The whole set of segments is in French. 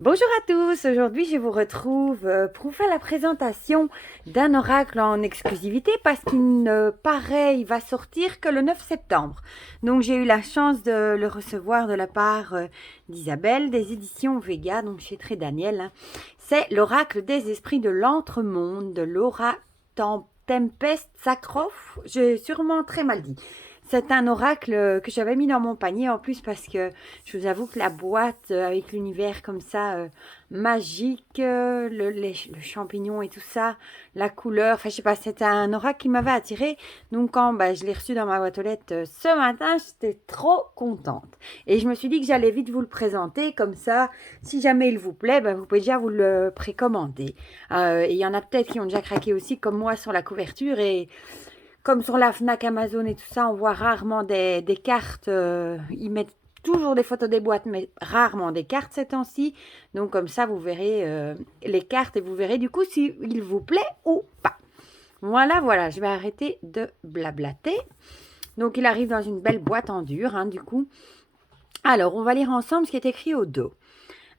Bonjour à tous, aujourd'hui je vous retrouve pour vous faire la présentation d'un oracle en exclusivité parce qu'il ne paraît, il va sortir que le 9 septembre. Donc j'ai eu la chance de le recevoir de la part d'Isabelle des éditions Vega, donc chez Très Daniel. Hein. C'est l'oracle des esprits de l'entremonde de Laura Tempest Sakroff, j'ai sûrement très mal dit. C'est un oracle que j'avais mis dans mon panier en plus parce que je vous avoue que la boîte avec l'univers comme ça magique, le champignon et tout ça, la couleur, enfin je sais pas, c'était un oracle qui m'avait attiré. Donc quand je l'ai reçu dans ma boîte aux lettres ce matin, j'étais trop contente. Et je me suis dit que j'allais vite vous le présenter comme ça, si jamais il vous plaît, vous pouvez déjà vous le précommander. Et il y en a peut-être qui ont déjà craqué aussi comme moi sur la couverture et comme sur la Fnac, Amazon et tout ça, on voit rarement des cartes. Ils mettent toujours des photos des boîtes, mais rarement des cartes ces temps-ci. Donc comme ça, vous verrez les cartes et vous verrez du coup s'il vous plaît ou pas. Voilà, je vais arrêter de blablater. Donc il arrive dans une belle boîte en dur, hein, du coup. Alors, on va lire ensemble ce qui est écrit au dos.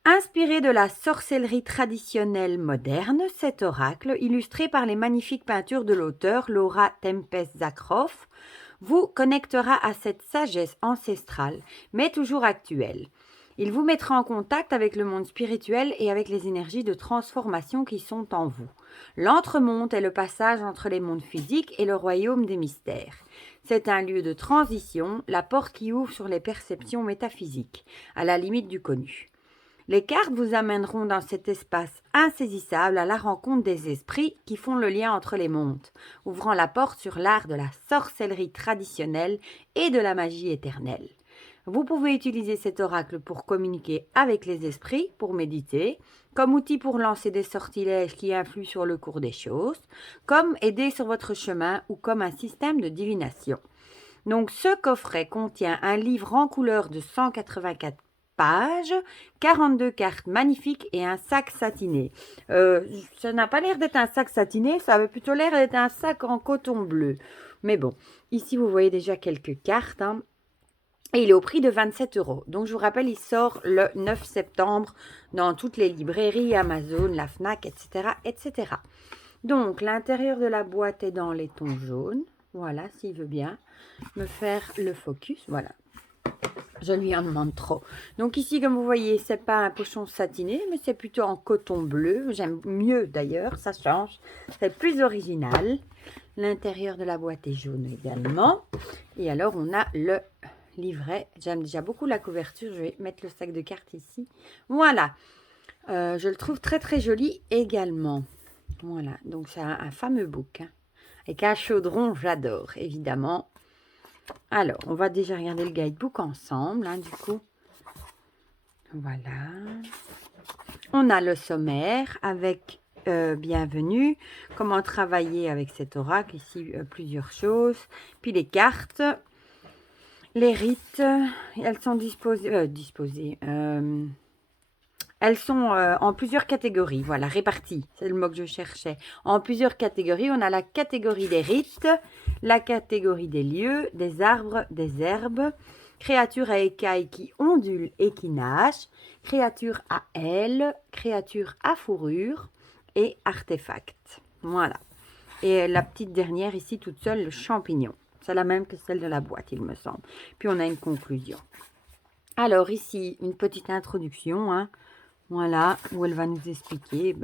Inspiré de la sorcellerie traditionnelle moderne, cet oracle, illustré par les magnifiques peintures de l'auteur Laura Tempest Zakroff, vous connectera à cette sagesse ancestrale, mais toujours actuelle. Il vous mettra en contact avec le monde spirituel et avec les énergies de transformation qui sont en vous. L'entremonde est le passage entre les mondes physiques et le royaume des mystères. C'est un lieu de transition, la porte qui ouvre sur les perceptions métaphysiques, à la limite du connu. Les cartes vous amèneront dans cet espace insaisissable à la rencontre des esprits qui font le lien entre les mondes, ouvrant la porte sur l'art de la sorcellerie traditionnelle et de la magie éternelle. Vous pouvez utiliser cet oracle pour communiquer avec les esprits, pour méditer, comme outil pour lancer des sortilèges qui influent sur le cours des choses, comme aider sur votre chemin ou comme un système de divination. Donc ce coffret contient un livre en couleur de 184 pages, 42 cartes magnifiques et un sac satiné. Ça n'a pas l'air d'être un sac satiné, ça avait plutôt l'air d'être un sac en coton bleu. Mais bon, ici vous voyez déjà quelques cartes. Hein. Et il est au prix de 27 €. Donc je vous rappelle, il sort le 9 septembre dans toutes les librairies, Amazon, la Fnac, etc. etc. Donc l'intérieur de la boîte est dans les tons jaunes. Voilà, s'il veut bien me faire le focus. Voilà. Je lui en demande trop. Donc ici, comme vous voyez, c'est pas un pochon satiné, mais c'est plutôt en coton bleu. J'aime mieux d'ailleurs, ça change. C'est plus original. L'intérieur de la boîte est jaune également. Et alors, on a le livret. J'aime déjà beaucoup la couverture. Je vais mettre le sac de cartes ici. Voilà. Je le trouve très très joli également. Voilà. Donc c'est un fameux book. Hein. Avec un chaudron, j'adore, évidemment. Alors, on va déjà regarder le guidebook ensemble, hein, du coup. Voilà. On a le sommaire avec bienvenue, comment travailler avec cet oracle, ici plusieurs choses. Puis les cartes, les rites, elles sont elles sont en plusieurs catégories, voilà, réparties, c'est le mot que je cherchais. En plusieurs catégories, on a la catégorie des rites, la catégorie des lieux, des arbres, des herbes, créatures à écailles qui ondulent et qui nagent, créatures à ailes, créatures à fourrure et artefacts. Voilà. Et la petite dernière ici, toute seule, le champignon. C'est la même que celle de la boîte, il me semble. Puis on a une conclusion. Alors ici, une petite introduction, hein. Voilà, où elle va nous expliquer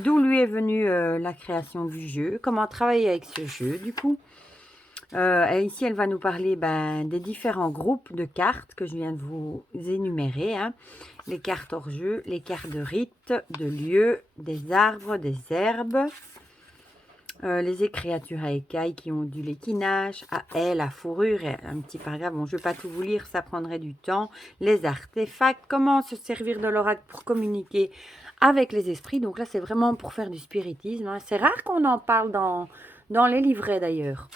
d'où lui est venue la création du jeu, comment travailler avec ce jeu du coup. Et ici, elle va nous parler des différents groupes de cartes que je viens de vous énumérer. Hein. Les cartes hors jeu, les cartes de rites, de lieux, des arbres, des herbes. Les créatures à écailles qui ont du lait qui nage, à ailes, à fourrure, et un petit paragraphe, bon je ne vais pas tout vous lire, ça prendrait du temps. Les artefacts, comment se servir de l'oracle pour communiquer avec les esprits. Donc là c'est vraiment pour faire du spiritisme, hein. C'est rare qu'on en parle dans les livrets d'ailleurs.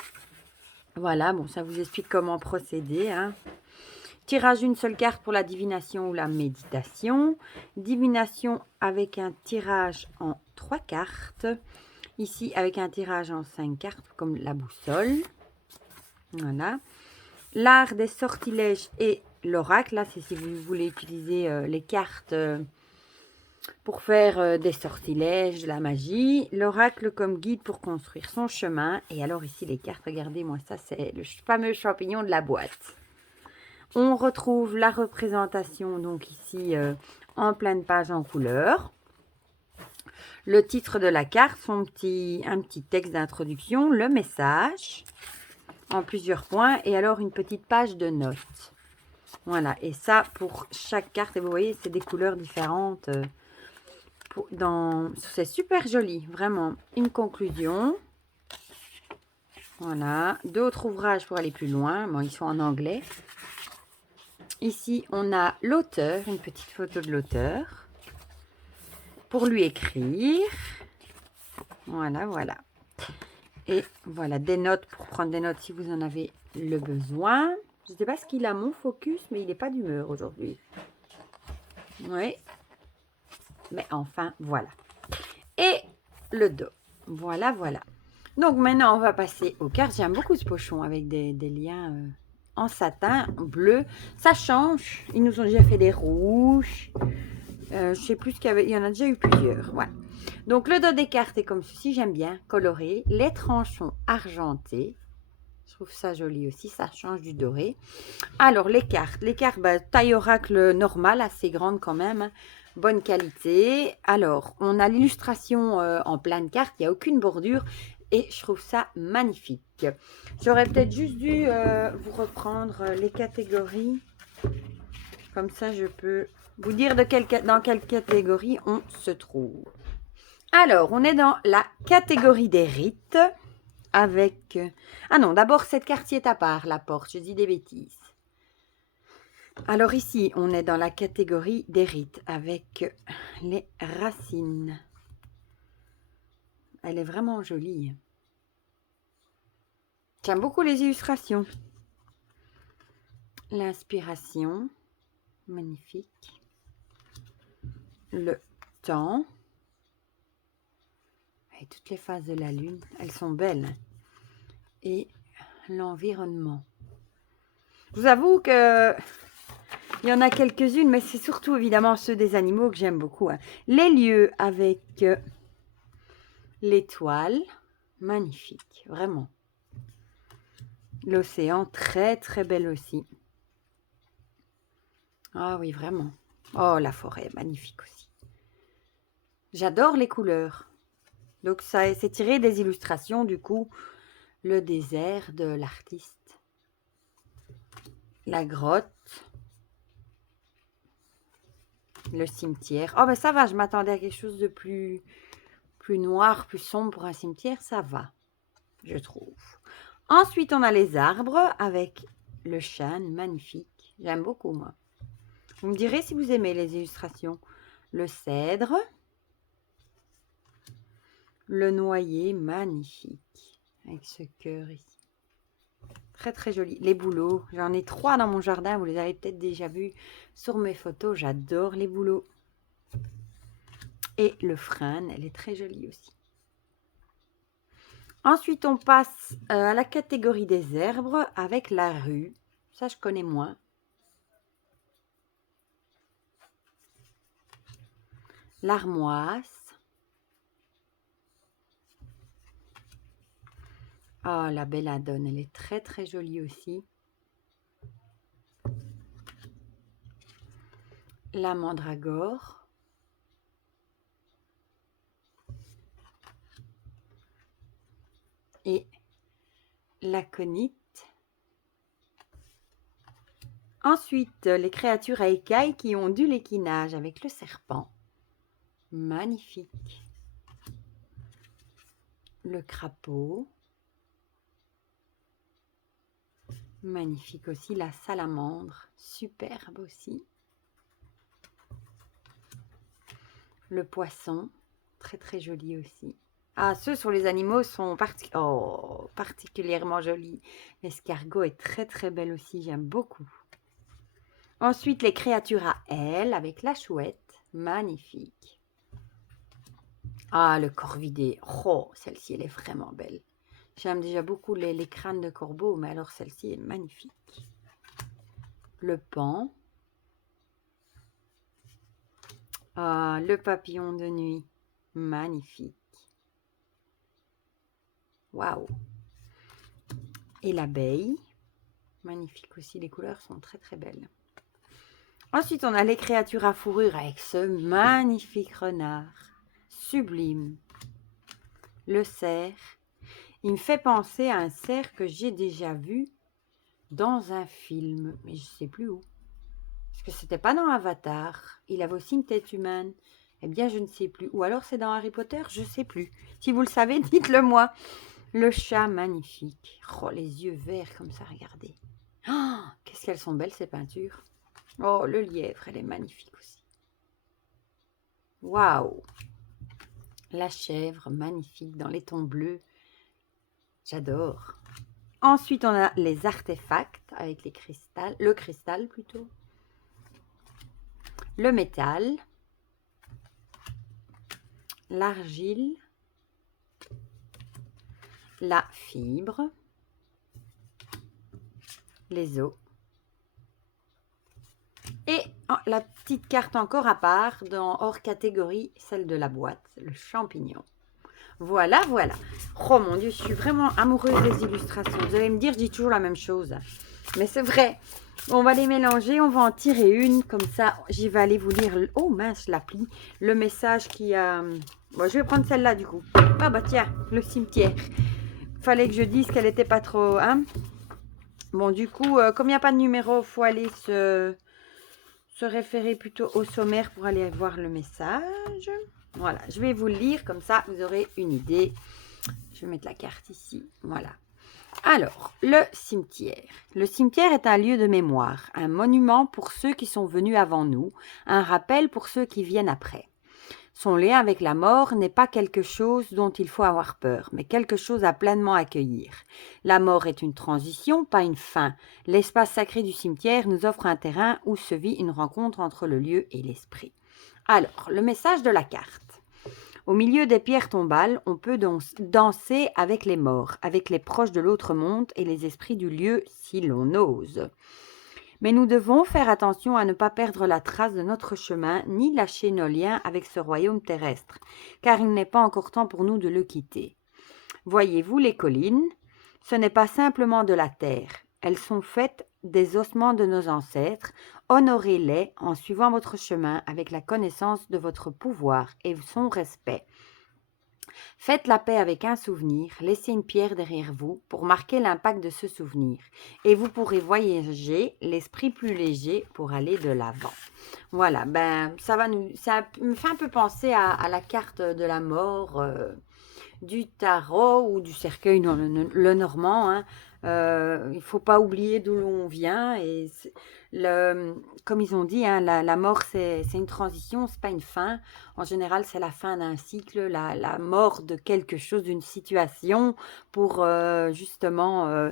Voilà, bon ça vous explique comment procéder. Hein. Tirage d'une seule carte pour la divination ou la méditation. Divination avec un tirage en 3 cartes. Ici, avec un tirage en 5 cartes, comme la boussole. Voilà. L'art des sortilèges et l'oracle. Là, c'est si vous voulez utiliser les cartes pour faire des sortilèges, de la magie. L'oracle comme guide pour construire son chemin. Et alors ici les cartes, regardez-moi ça, c'est le fameux champignon de la boîte. On retrouve la représentation donc ici en pleine page en couleur. Le titre de la carte, un petit texte d'introduction, le message en plusieurs points et alors une petite page de notes. Voilà, et ça pour chaque carte, et vous voyez, c'est des couleurs différentes. C'est super joli, vraiment. Une conclusion. Voilà, d'autres ouvrages pour aller plus loin. Bon, ils sont en anglais. Ici, on a l'auteur, une petite photo de l'auteur. Pour lui écrire. Voilà, voilà. Et voilà, des notes pour prendre des notes si vous en avez le besoin. Je ne sais pas ce qu'il a, mon focus, mais il n'est pas d'humeur aujourd'hui. Oui. Mais enfin, voilà. Et le dos. Voilà, voilà. Donc maintenant, on va passer aux cartes. J'aime beaucoup ce pochon avec des liens en satin bleu. Ça change. Ils nous ont déjà fait des rouges. Je ne sais plus ce qu'il y avait. Il y en a déjà eu plusieurs. Voilà. Donc le dos des cartes est comme ceci. J'aime bien. Coloré. Les tranches sont argentées. Je trouve ça joli aussi. Ça change du doré. Alors les cartes. Bah, taille oracle normale. Assez grande quand même. Bonne qualité. Alors, on a l'illustration en pleine carte. Il n'y a aucune bordure. Et je trouve ça magnifique. J'aurais peut-être juste dû vous reprendre les catégories. Comme ça, je peux vous dire dans quelle catégorie on se trouve. Alors, on est dans la catégorie des rites. Avec... Ah non, d'abord, cette carte est à part, la porte. Je dis des bêtises. Alors ici, on est dans la catégorie des rites avec les racines. Elle est vraiment jolie. J'aime beaucoup les illustrations. L'inspiration, magnifique. Le temps. Et toutes les phases de la lune, elles sont belles. Et l'environnement. Je vous avoue que il y en a quelques-unes, mais c'est surtout évidemment ceux des animaux que j'aime beaucoup. Hein. Les lieux avec l'étoile, magnifique, vraiment. L'océan, très très belle aussi. Ah oui, vraiment. Oh, la forêt, magnifique aussi. J'adore les couleurs. Donc, ça c'est tiré des illustrations, du coup. Le désert de l'artiste. La grotte. Le cimetière. Oh, ben ça va, je m'attendais à quelque chose de plus noir, plus sombre pour un cimetière. Ça va, je trouve. Ensuite, on a les arbres avec le chêne, magnifique. J'aime beaucoup, moi. Vous me direz si vous aimez les illustrations. Le cèdre. Le noyer, magnifique. Avec ce cœur ici. Très, très joli. Les bouleaux. J'en ai 3 dans mon jardin. Vous les avez peut-être déjà vus sur mes photos. J'adore les bouleaux. Et le frêne, elle est très jolie aussi. Ensuite, on passe à la catégorie des herbes avec la rue. Ça, je connais moins. L'armoise. Oh, la belladone, elle est très très jolie aussi. La mandragore. Et l'aconite. Ensuite, les créatures à écailles qui ont dû l'équinage avec le serpent. Magnifique. Le crapaud. Magnifique aussi. La salamandre. Superbe aussi. Le poisson. Très très joli aussi. Ah, ceux sur les animaux sont particulièrement jolis. L'escargot est très très belle aussi. J'aime beaucoup. Ensuite, les créatures à ailes avec la chouette. Magnifique. Ah, le corvidé. Oh, celle-ci, elle est vraiment belle. J'aime déjà beaucoup les crânes de corbeau, mais alors celle-ci est magnifique. Le paon. Ah, le papillon de nuit. Magnifique. Waouh. Et l'abeille. Magnifique aussi, les couleurs sont très très belles. Ensuite, on a les créatures à fourrure avec ce magnifique renard. Sublime. Le cerf. Il me fait penser à un cerf que j'ai déjà vu dans un film, mais je ne sais plus où. Parce que c'était pas dans Avatar. Il avait aussi une tête humaine. Eh bien, je ne sais plus. Ou alors c'est dans Harry Potter, je ne sais plus. Si vous le savez, dites-le moi. Le chat magnifique. Oh, les yeux verts comme ça, regardez. Oh, qu'est-ce qu'elles sont belles ces peintures. Oh, le lièvre, elle est magnifique aussi. Waouh. La chèvre, magnifique, dans les tons bleus. J'adore. Ensuite, on a les artefacts avec les cristals, le cristal plutôt. Le métal. L'argile. La fibre. Les os. Et oh, la petite carte encore à part, dans hors catégorie, celle de la boîte, le champignon. Voilà, voilà. Oh mon Dieu, je suis vraiment amoureuse des illustrations. Vous allez me dire, je dis toujours la même chose. Mais c'est vrai. On va les mélanger, on va en tirer une. Comme ça, j'y vais aller vous lire. Oh mince, l'appli. Le message qui a... Bon, je vais prendre celle-là du coup. Ah bah tiens, le cimetière. Fallait que je dise qu'elle n'était pas trop... Hein. Bon, du coup, comme il n'y a pas de numéro, il faut aller se référer plutôt au sommaire pour aller voir le message. Voilà, je vais vous le lire, comme ça vous aurez une idée. Je vais mettre la carte ici, voilà. Alors, le cimetière. Le cimetière est un lieu de mémoire, un monument pour ceux qui sont venus avant nous, un rappel pour ceux qui viennent après. Son lien avec la mort n'est pas quelque chose dont il faut avoir peur, mais quelque chose à pleinement accueillir. La mort est une transition, pas une fin. L'espace sacré du cimetière nous offre un terrain où se vit une rencontre entre le lieu et l'esprit. Alors, le message de la carte. Au milieu des pierres tombales, on peut danser avec les morts, avec les proches de l'autre monde et les esprits du lieu si l'on ose. Mais nous devons faire attention à ne pas perdre la trace de notre chemin, ni lâcher nos liens avec ce royaume terrestre, car il n'est pas encore temps pour nous de le quitter. Voyez-vous les collines? Ce n'est pas simplement de la terre. Elles sont faites des ossements de nos ancêtres. Honorez-les en suivant votre chemin avec la connaissance de votre pouvoir et son respect. Faites la paix avec un souvenir, laissez une pierre derrière vous pour marquer l'impact de ce souvenir et vous pourrez voyager l'esprit plus léger pour aller de l'avant. Voilà, ben ça me fait un peu penser à la carte de la mort du tarot ou du cercueil le normand. Hein. Il ne faut pas oublier d'où l'on vient et comme ils ont dit, hein, la mort c'est une transition, c'est pas une fin. En général, c'est la fin d'un cycle, la mort de quelque chose, d'une situation pour justement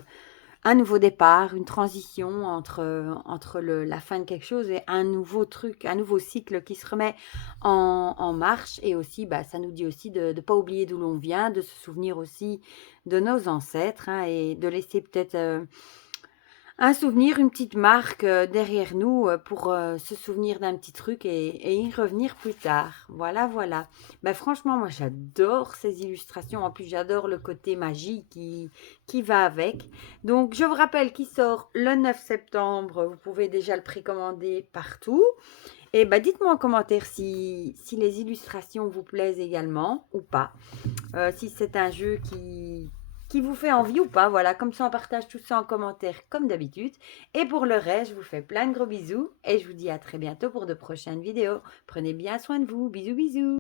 un nouveau départ, une transition entre la fin de quelque chose et un nouveau truc, un nouveau cycle qui se remet en marche. Et aussi, bah, ça nous dit aussi de ne pas oublier d'où l'on vient, de se souvenir aussi de nos ancêtres hein, et de laisser peut-être un souvenir, une petite marque derrière nous pour se souvenir d'un petit truc et y revenir plus tard. Voilà, voilà. Ben, franchement, moi, j'adore ces illustrations. En plus, j'adore le côté magie qui va avec. Donc, je vous rappelle qu'il sort le 9 septembre. Vous pouvez déjà le précommander partout. Et ben, dites-moi en commentaire si les illustrations vous plaisent également ou pas. Si c'est un jeu qui vous fait envie ou pas. Voilà, comme ça on partage tout ça en commentaire comme d'habitude. Et pour le reste, je vous fais plein de gros bisous et je vous dis à très bientôt pour de prochaines vidéos. Prenez bien soin de vous. Bisous, bisous.